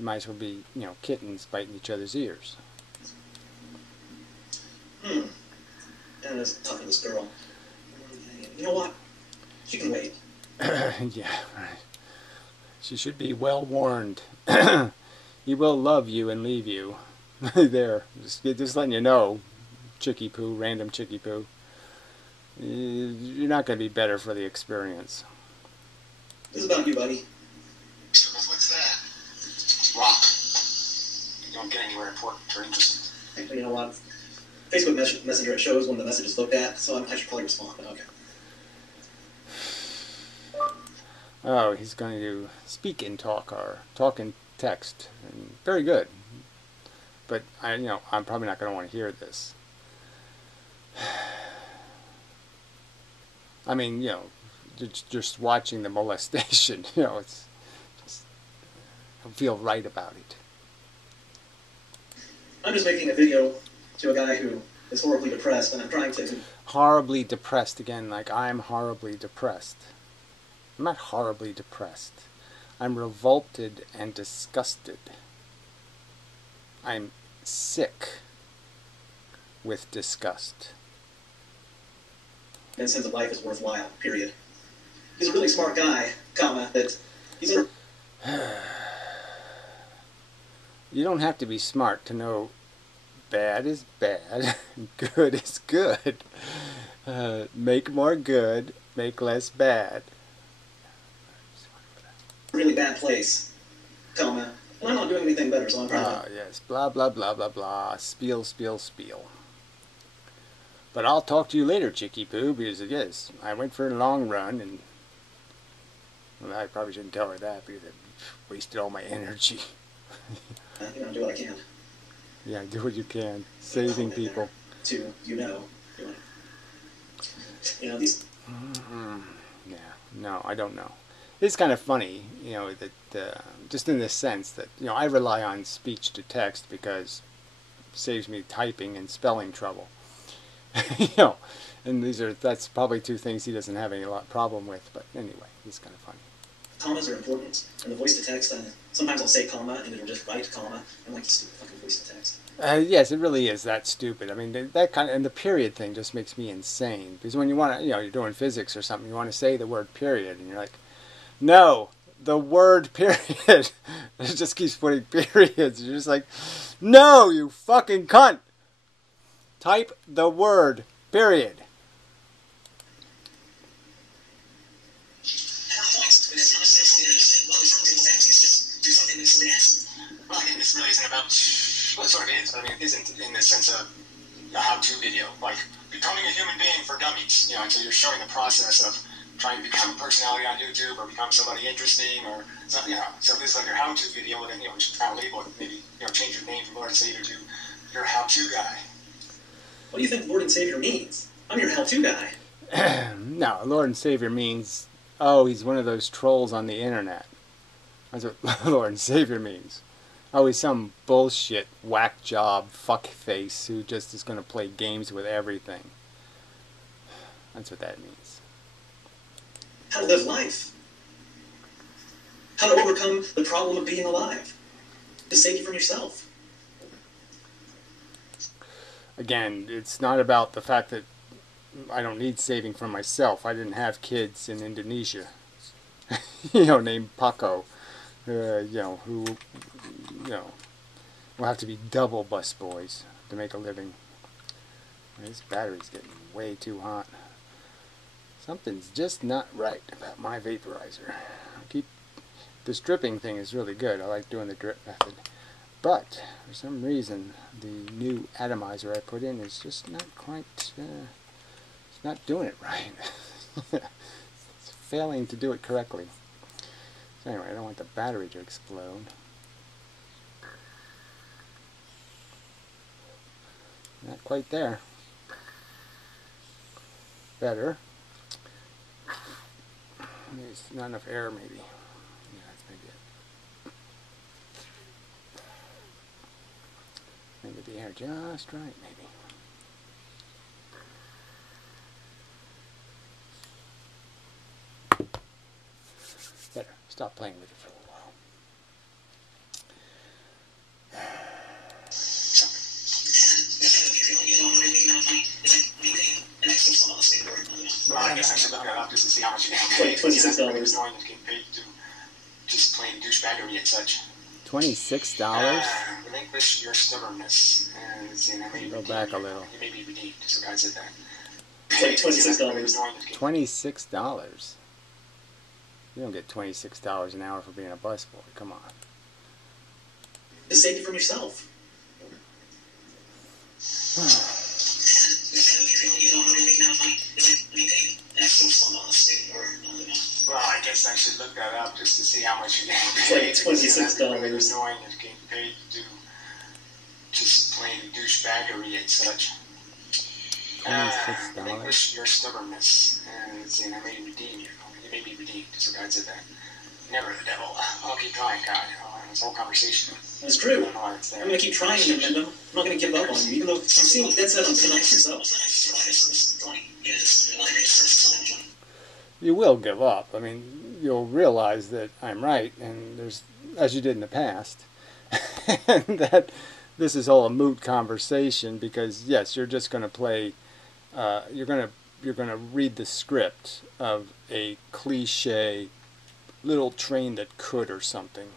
It might as well be, kittens biting each other's ears. And I was talking to this girl. You know what? She can wait. Yeah, right. She should be well warned. He will love you and leave you. There, just letting you know, chickie poo, random chickie poo. You're not going to be better for the experience. This is about you, buddy. What's that? Rock. You don't get anywhere important or interesting. Actually, you know what? Facebook Messenger, it shows when the message is looked at, so I should probably respond, but okay. Oh, he's going to speak and talk, or talk and text. And very good. But I'm probably not going to want to hear this. I mean, just watching the molestation, it's just, I don't feel right about it. I'm just making a video to a guy who is horribly depressed, and I'm trying to... Horribly depressed again, like I'm horribly depressed. I'm not horribly depressed. I'm revolted and disgusted. I'm sick with disgust. And sense of life is worthwhile, period. He's a really smart guy, that he's... You don't have to be smart to know bad is bad, good is good. Make more good, make less bad. Really bad place, and I'm not doing anything better, so I'm proud. Yes, blah, blah, blah, blah, blah, spiel, spiel, spiel. But I'll talk to you later, Chickie Poo, because yes, I went for a long run, and well, I probably shouldn't tell her that because it wasted all my energy. Do what I can. Yeah, do what you can, saving people. These... Yeah, no, I don't know. It's kind of funny, that just in the sense that, I rely on speech to text because it saves me typing and spelling trouble. And that's probably two things he doesn't have any problem with, but anyway, it's kind of funny. commas are important. And the voice-to-text, sometimes I'll say comma, and it'll just write comma. I like the stupid fucking voice-to-text. Yes, it really is that stupid. I mean, that kind of, and the period thing just makes me insane. Because when you want to, you're doing physics or something, you want to say the word period, and you're like, no, the word period. It just keeps putting periods. You're just like, no, you fucking cunt. Type the word period. Well, again, this really isn't about, well, it sort of is, but I mean, it isn't in the sense of a how-to video, like becoming a human being for dummies, and so you're showing the process of trying to become a personality on YouTube or become somebody interesting, or, so this is like your how-to video, and then, you should try to label it, maybe, change your name from Lord and Savior to your how-to guy. What do you think Lord and Savior means? I'm your how-to guy. No, Lord and Savior means, oh, he's one of those trolls on the internet. That's what Lord and Savior means. Oh, he's some bullshit, whack job, fuckface who just is going to play games with everything. That's what that means. How to live life. How to overcome the problem of being alive. To save you from yourself. Again, it's not about the fact that I don't need saving from myself. I didn't have kids in Indonesia, named Paco, who will have to be double bus boys to make a living. This battery's getting way too hot. Something's just not right about my vaporizer. This dripping thing is really good. I like doing the drip method. But, for some reason, the new atomizer I put in is just not quite, it's not doing it right. It's failing to do it correctly. So anyway, I don't want the battery to explode. Not quite there. Better. There's not enough air, maybe. Yeah, that's maybe it. Maybe the air just right, maybe. Better. Stop playing with it for a while. Well, I guess I should look that up just to see how much you get paid. $26. Knowing that you get paid to just plain douchebaggery and such. $26? Relinquish your stubbornness. Go back a little. You may be redeemed, so God said that. $26. $26? You don't get $26 an hour for being a busboy. Come on. To save you from yourself. Well, I guess I should look that up just to see how much you get paid. It's like $26. Knowing that you're getting paid to do just plain douchebaggery and such. $26? Relinquish your stubbornness. And I may redeem you. You may be redeemed, so God said that. Never the devil. I'll keep trying, God. This whole conversation. That's true. I don't know why it's there. I'm going to keep trying, Inmendham. I'm not going to give up on you, even though you seem dead set on tonight yourself. You will give up. I mean, you'll realize that I'm right, and there's, as you did in the past, and that this is all a moot conversation because, yes, you're just going to play, you're going to read the script of a cliche little train that could or something.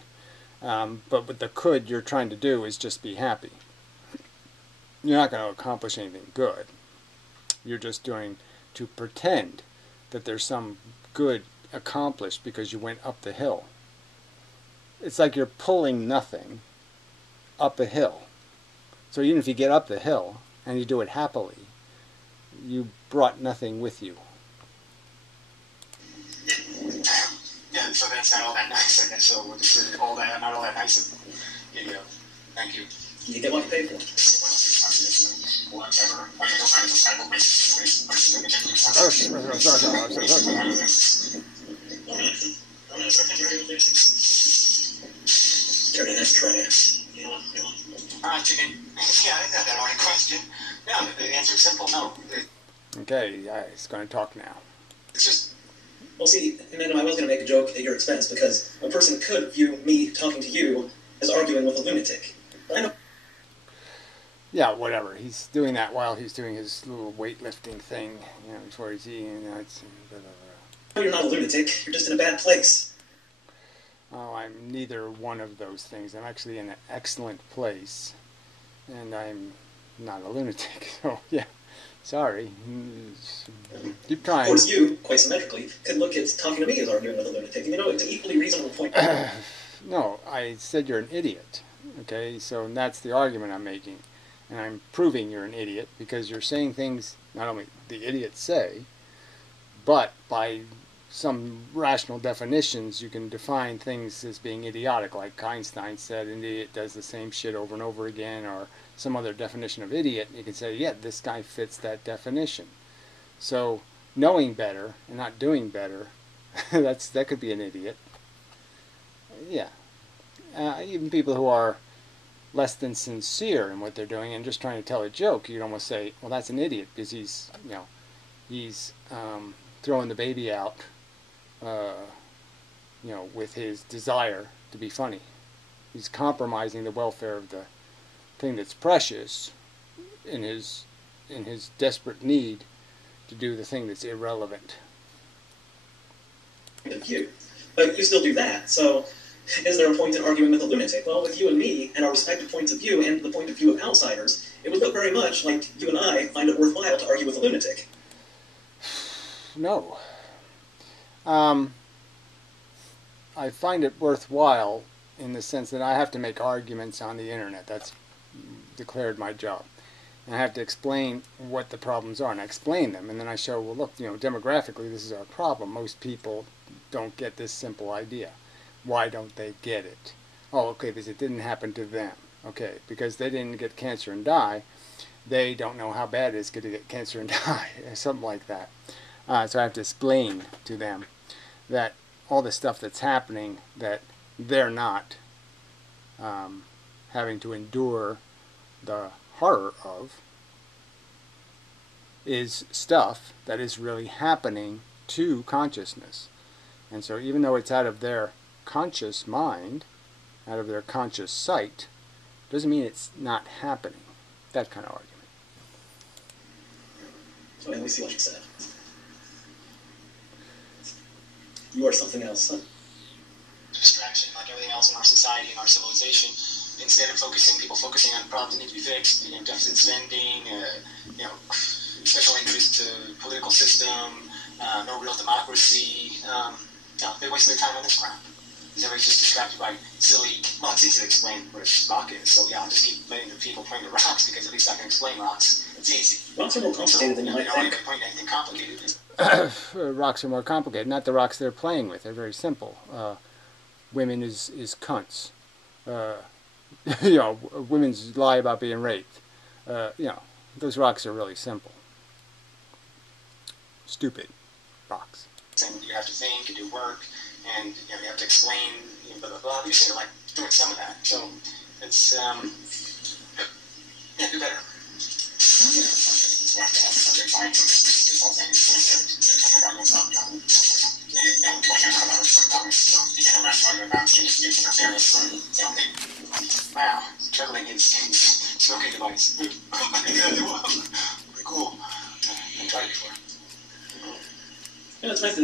But with the could you're trying to do is just be happy. You're not going to accomplish anything good. You're just doing to pretend that there's some good accomplished because you went up the hill. It's like you're pulling nothing up a hill. So even if you get up the hill and you do it happily, you brought nothing with you. Yeah, so that's not all that nice, I guess. So we'll just all that, not all that nice. Here you go. Thank you. You get what you pay for. Very nice try. Chicken. Yeah, I got that only question. No, the answer is simple. No. Okay, yeah, he's going to talk now. It's just Well, see, Amanda, I was going to make a joke at your expense because a person could view me talking to you as arguing with a lunatic. But I know. Yeah, whatever. He's doing that while he's doing his little weightlifting thing, you know, before he's eating. You know, it's blah, blah, blah. You're not a lunatic. You're just in a bad place. Oh, I'm neither one of those things. I'm actually in an excellent place, and I'm not a lunatic. So yeah, sorry. Keep trying. Of course, you, quite symmetrically, could look at talking to me as arguing with a lunatic. You know, it's an equally reasonable point. No, I said you're an idiot. Okay, so that's the argument I'm making. And I'm proving you're an idiot because you're saying things not only the idiots say, but by some rational definitions you can define things as being idiotic, like Einstein said an idiot does the same shit over and over again, or some other definition of idiot. You can say, yeah, this guy fits that definition. So knowing better and not doing better, that could be an idiot. Yeah. Even people who are less than sincere in what they're doing and just trying to tell a joke, you'd almost say, well, that's an idiot because he's throwing the baby out, with his desire to be funny. He's compromising the welfare of the thing that's precious in his desperate need to do the thing that's irrelevant. You, but you still do that. So, is there a point in arguing with a lunatic? Well, with you and me, and our respective points of view, and the point of view of outsiders, it would look very much like you and I find it worthwhile to argue with a lunatic. No. I find it worthwhile in the sense that I have to make arguments on the internet. That's declared my job. And I have to explain what the problems are, and I explain them, and then I show, well, look, demographically, this is our problem. Most people don't get this simple idea. Why don't they get it? Oh, okay, because it didn't happen to them. Okay, because they didn't get cancer and die, they don't know how bad it is to get cancer and die, or something like that. So I have to explain to them that all the stuff that's happening that they're not having to endure the horror of is stuff that is really happening to consciousness. And so even though it's out of their conscious mind, out of their conscious sight, doesn't mean it's not happening. That kind of argument. So let me see what you said. You are something else, huh? Distraction, like everything else in our society and our civilization. Instead of people focusing on problems that need to be fixed, deficit spending, special interest to political system, no real democracy. They waste their time on this crap. Everybody's just distracted by silly. Well, it's easy to explain what a rock is, so yeah, I'll just keep letting the people point to rocks because at least I can explain rocks. It's easy. Rocks are more complicated than you might think. I can point to anything complicated. Rocks are more complicated. Not the rocks they're playing with. They're very simple. Women is cunts. Women's lie about being raped. Those rocks are really simple. Stupid rocks. And you have to think and do work, and you have to explain, blah blah blah. You just like doing some of that. So it's do better. Wow, juggling his smoking device. Pretty cool. I've tried it before. Yeah, it's nice to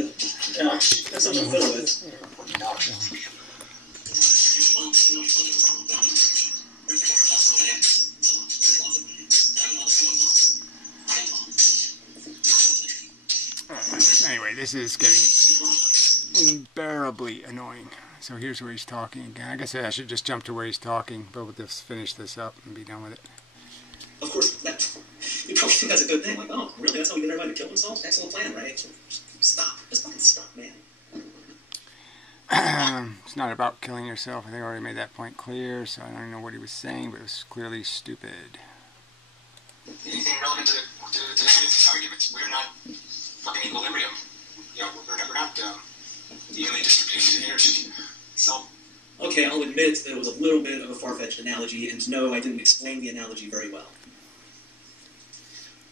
have something to fiddle with. Anyway, this is getting unbearably annoying. So here's where he's talking again. I guess I should just jump to where he's talking, but we'll just finish this up and be done with it. Of course, you probably think that's a good thing. Like, oh, really? That's how we get everybody to kill themselves? Excellent plan, right? Stop. Just fucking stop, man. It's not about killing yourself. I think I already made that point clear, so I don't even know what he was saying, but it was clearly stupid. Anything relevant to these arguments? We're not fucking equilibrium. We're not the evenly distributed energy. So. Okay, I'll admit that it was a little bit of a far-fetched analogy, and no, I didn't explain the analogy very well.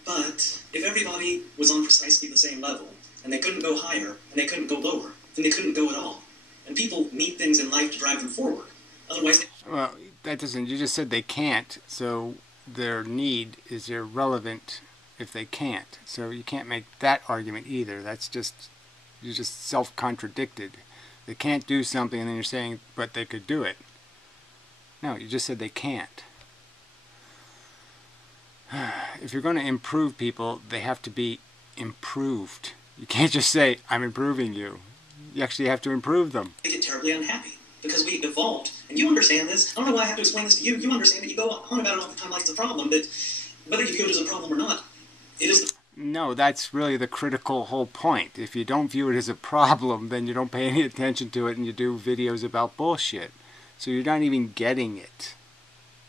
But If everybody was on precisely the same level, and they couldn't go higher, and they couldn't go lower, then they couldn't go at all. And people need things in life to drive them forward. Otherwise, Well, that doesn't. You just said they can't, so their need is irrelevant if they can't. So you can't make that argument either. That's just, you're just self-contradicted. They can't do something, and then you're saying, but they could do it. No, you just said they can't. If you're going to improve people, they have to be improved. You can't just say, I'm improving you. You actually have to improve them. they get terribly unhappy because we evolved. And you understand this. I don't know why I have to explain this to you. You understand it. You go on about it all the time like it's a problem, but whether you view it as a problem or not, it is the No, that's really the critical whole point. If you don't view it as a problem, then you don't pay any attention to it and you do videos about bullshit. So you're not even getting it.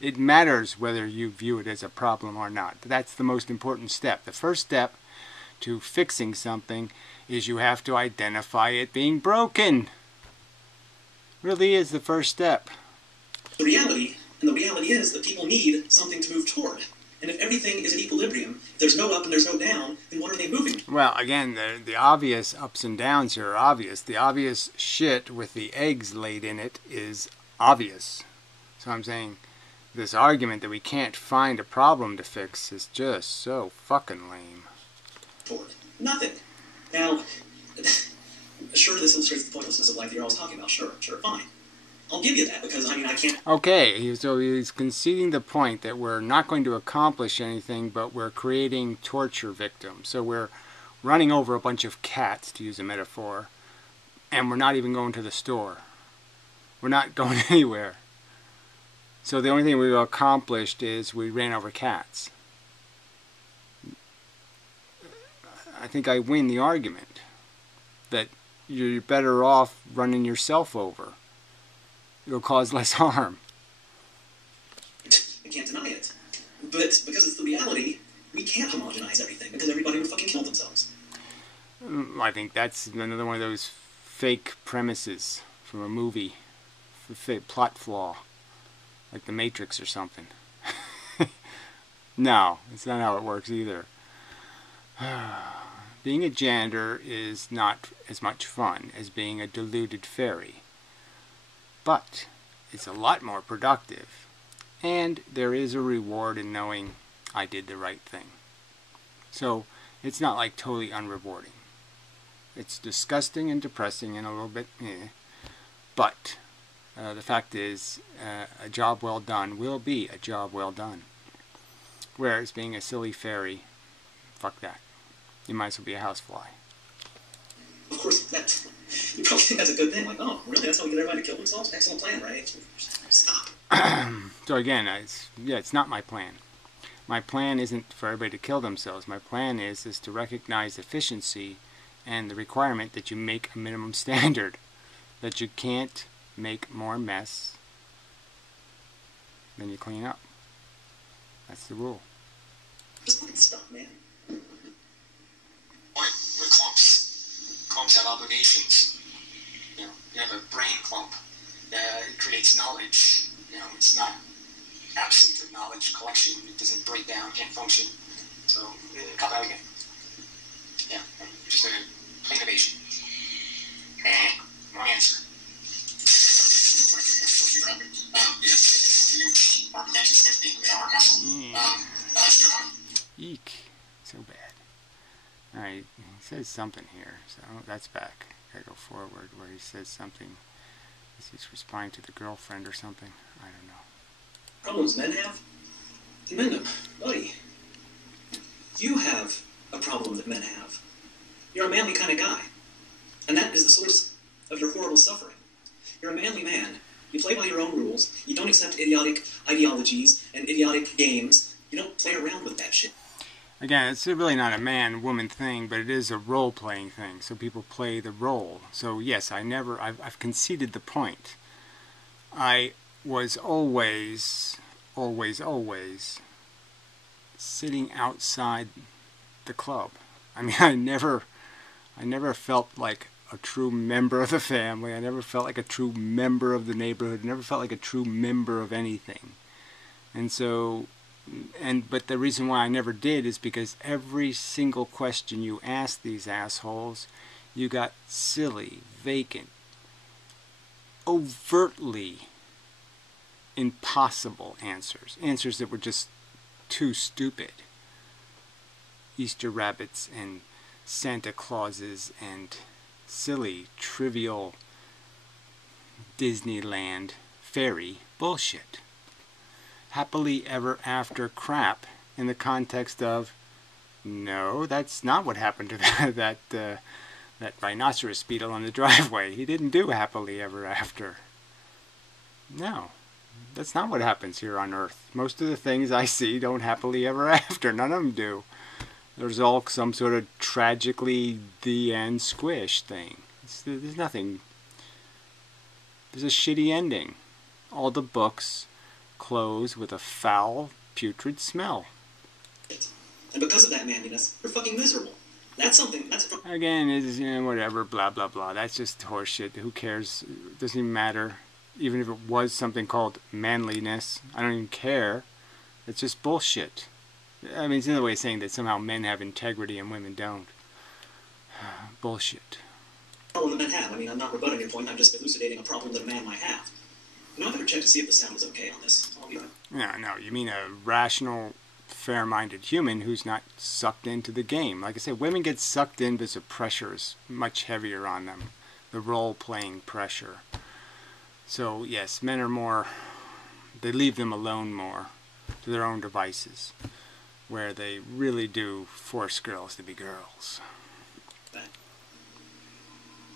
It matters whether you view it as a problem or not. That's the most important step. The first step to fixing something is you have to identify it being broken. Really is the first step. reality, and the reality is that people need something to move toward. And if everything is at equilibrium, if there's no up and there's no down, then what are they moving? Well, again, the obvious ups and downs here are obvious. The obvious shit with the eggs laid in it is obvious. So I'm saying this argument that we can't find a problem to fix is just so fucking lame. Toward nothing. Now, sure, this illustrates the pointlessness of life that you're always talking about. Sure, fine. I'll give you that because, I mean, I can't... Okay, so he's conceding the point that we're not going to accomplish anything, but we're creating torture victims. So we're running over a bunch of cats, to use a metaphor, and we're not even going to the store. We're not going anywhere. So the only thing we've accomplished is we ran over cats. I think I win the argument that you're better off running yourself over. It'll cause less harm. I can't deny it. But because it's the reality, we can't homogenize everything because everybody would fucking kill themselves. I think that's another one of those fake premises from a movie. Fake plot flaw. Like The Matrix or something. No, it's not how it works either. Being a janitor is not as much fun as being a deluded fairy. But it's a lot more productive. And there is a reward in knowing I did the right thing. So it's not like totally unrewarding. It's disgusting and depressing and a little bit but the fact is a job well done will be a job well done. Whereas being a silly fairy, fuck that. You might as well be a housefly. Of course, you probably think that's a good thing. Like, oh, really? That's how we get everybody to kill themselves? Excellent plan, right? Stop. So again, it's not my plan. My plan isn't for everybody to kill themselves. My plan is to recognize efficiency and the requirement that you make a minimum standard. That you can't make more mess than you clean up. That's the rule. Just fucking stop, man. Point with clumps. Clumps have obligations. You know, you have a brain clump. It creates knowledge. You know, it's not absent of knowledge collection. It doesn't break down, can't function. So, cut out again. Yeah, just a plain evasion. Wrong answer. Eek. So bad. Alright, he says something here. So that's back. Gotta go forward where he says something. He's responding to the girlfriend or something. I don't know. Problems men have? Inmendham, buddy. You have a problem that men have. You're a manly kind of guy. And that is the source of your horrible suffering. You're a manly man. You play by your own rules. You don't accept idiotic ideologies and idiotic games. You don't play around with that shit. Again, it's really not a man-woman thing, but it is a role-playing thing. So people play the role. So yes, I've conceded the point. I was always sitting outside the club. I mean, I never felt like a true member of the family. I never felt like a true member of the neighborhood. I never felt like a true member of anything. And so But the reason why I never did is because every single question you asked these assholes, you got silly, vacant, overtly impossible answers. Answers that were just too stupid. Easter rabbits and Santa Clauses and silly, trivial Disneyland fairy bullshit. Happily ever after crap in the context of, no, that's not what happened to that rhinoceros beetle on the driveway. He didn't do happily ever after. No, that's not what happens here on Earth. Most of the things I see don't happily ever after. None of them do. There's all some sort of tragically the end squish thing. There's nothing. There's a shitty ending. All the books close with a foul, putrid smell. And because of that manliness, you're fucking miserable. That's something. Again, it's, whatever, blah blah blah. That's just horseshit. Who cares? It doesn't even matter. Even if it was something called manliness, I don't even care. It's just bullshit. I mean, it's another way of saying that somehow men have integrity and women don't. Bullshit. Problem that men have. I mean, I'm not rebutting your point. I'm just elucidating a problem that a man might have. I better check to see if the sound is okay on this. I'll be right. No, you mean a rational, fair-minded human who's not sucked into the game. Like I said, women get sucked in because the pressure is much heavier on them. The role-playing pressure. So, yes, men are more, they leave them alone more to their own devices, where they really do force girls to be girls.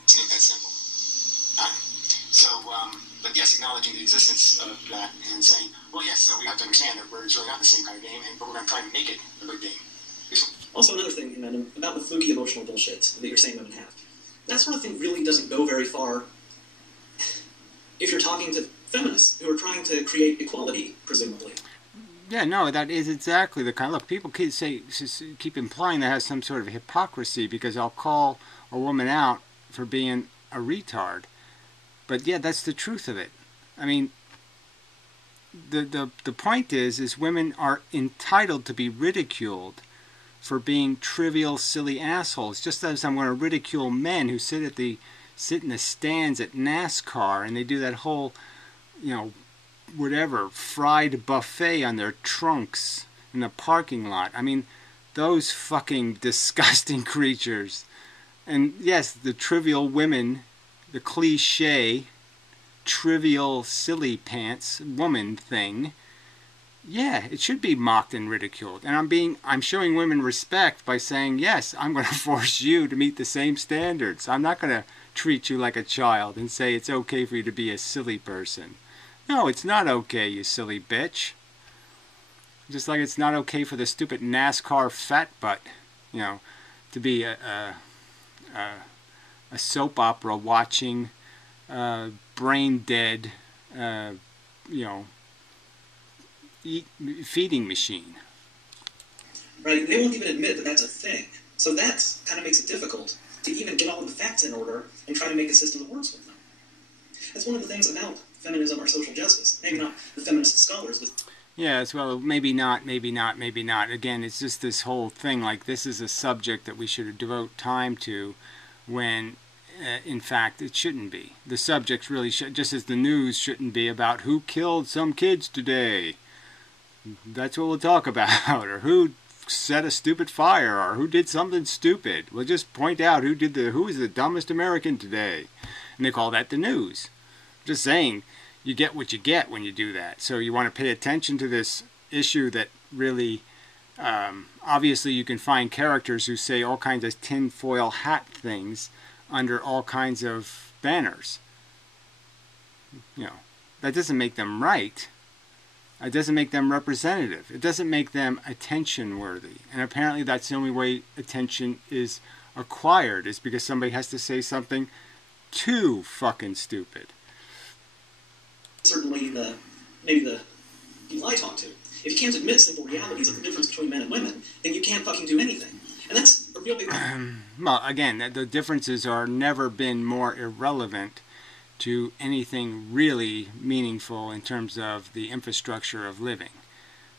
It's not that simple. But yes, acknowledging the existence of that and saying, well, yes, so we have to understand that it's really not the same kind of game, but we're going to try and make it a good game. Also, another thing, Inmendham, about the fluky emotional bullshit that you're saying women have. That sort of thing really doesn't go very far if you're talking to feminists who are trying to create equality, presumably. Yeah, no, that is exactly the kind. Look, people keep implying that has some sort of hypocrisy because I'll call a woman out for being a retard. But yeah, that's the truth of it. I mean, the point is women are entitled to be ridiculed for being trivial, silly assholes. Just as I'm going to ridicule men who sit in the stands at NASCAR and they do that whole, whatever, fried buffet on their trunks in the parking lot. I mean, those fucking disgusting creatures. And yes, the trivial women, the cliche, trivial, silly pants woman thing, yeah, it should be mocked and ridiculed. And I'm showing women respect by saying, yes, I'm going to force you to meet the same standards. I'm not going to treat you like a child and say it's okay for you to be a silly person. No, it's not okay, you silly bitch. Just like it's not okay for the stupid NASCAR fat butt, to be a soap opera watching, brain dead, feeding machine. Right, they won't even admit that that's a thing. So that kind of makes it difficult to even get all of the facts in order and try to make a system that works with them. That's one of the things about feminism or social justice. Maybe not the feminist scholars, but... Yes, well, maybe not. Again, it's just this whole thing, like this is a subject that we should devote time to when, in fact, it shouldn't be. The subject really should, just as the news shouldn't be about who killed some kids today. That's what we'll talk about, or who set a stupid fire, or who did something stupid. We'll just point out who is the dumbest American today. And they call that the news. Just saying, you get what you get when you do that. So you want to pay attention to this issue that really, obviously you can find characters who say all kinds of tinfoil hat things under all kinds of banners. That doesn't make them right. It doesn't make them representative. It doesn't make them attention worthy. And apparently that's the only way attention is acquired, is because somebody has to say something too fucking stupid. Certainly maybe the people I talk to. If you can't admit simple realities of the difference between men and women, then you can't fucking do anything. And that's a real big problem. Well, again, the differences are never been more irrelevant to anything really meaningful in terms of the infrastructure of living.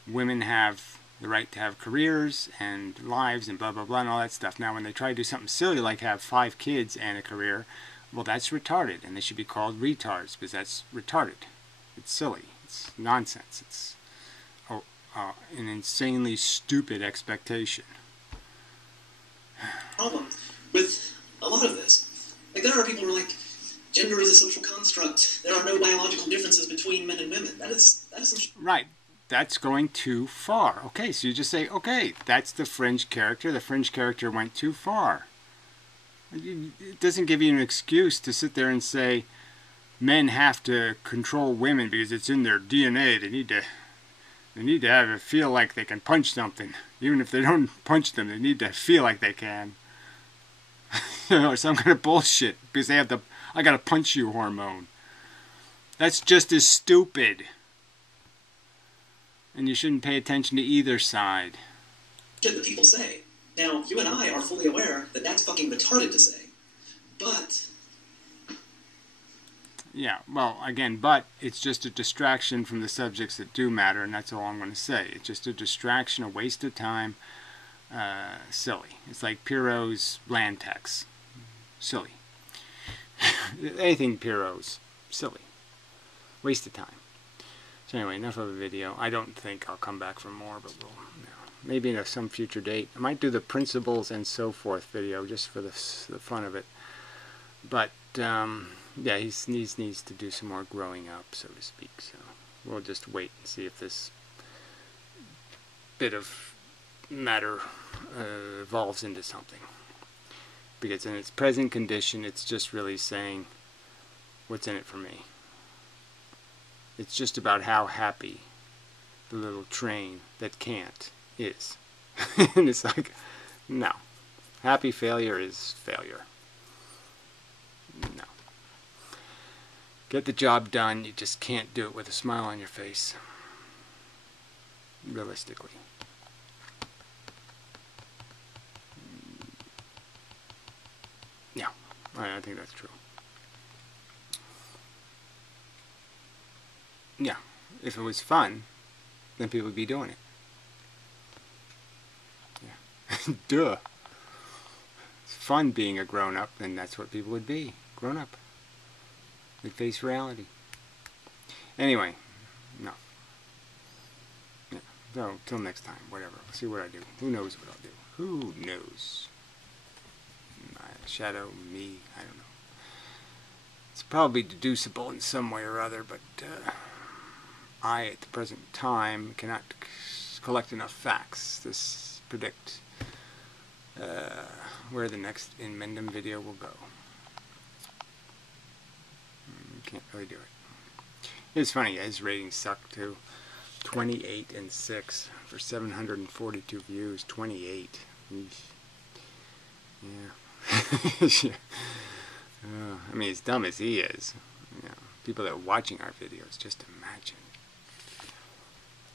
women have the right to have careers and lives and blah blah blah and all that stuff. Now when they try to do something silly like have 5 kids and a career, well, that's retarded, and they should be called retards, because that's retarded. It's silly. It's nonsense. It's an insanely stupid expectation. Problem with a lot of this. Like, there are people who are like, gender is a social construct. There are no biological differences between men and women. That is some... Right. That's going too far. Okay, so you just say, okay, that's the fringe character. The fringe character went too far. It doesn't give you an excuse to sit there and say men have to control women because it's in their DNA. They need to have it feel like they can punch something. Even if they don't punch them, they need to feel like they can. You know, some kind of bullshit because they have the I gotta punch you hormone. That's just as stupid. And you shouldn't pay attention to either side. Shit that people say. Now, you and I are fully aware that that's fucking retarded to say. But... Yeah, well, again, but it's just a distraction from the subjects that do matter, and that's all I'm going to say. It's just a distraction, a waste of time, silly. It's like Pirro's land tax. Silly. Anything Pirro's. Silly. Waste of time. So anyway, enough of a video. I don't think I'll come back for more, but we'll, you know, maybe at some future date. I might do the principles and so forth video just for the fun of it. But, yeah, he needs to do some more growing up, so to speak. So we'll just wait and see if this bit of matter evolves into something. Because in its present condition, it's just really saying, what's in it for me? It's just about how happy the little train that can't is. And it's like, no. Happy failure is failure. No. Get the job done, you just can't do it with a smile on your face. Realistically. Yeah, I think that's true. Yeah, if it was fun, then people would be doing it. Yeah. Duh. It's fun being a grown-up, and that's what people would be. Grown-up. They face reality. Anyway, no. Yeah. So, till next time, whatever. We'll see what I do. Who knows what I'll do? Who knows? My shadow, me, I don't know. It's probably deducible in some way or other, but I, at the present time, cannot collect enough facts to predict where the next inmendham video will go. Can't really do it. It's funny, his ratings suck too. 28 and 6 for 742 views. 28. Yeah. I mean, as dumb as he is, you know, people that are watching our videos, just imagine.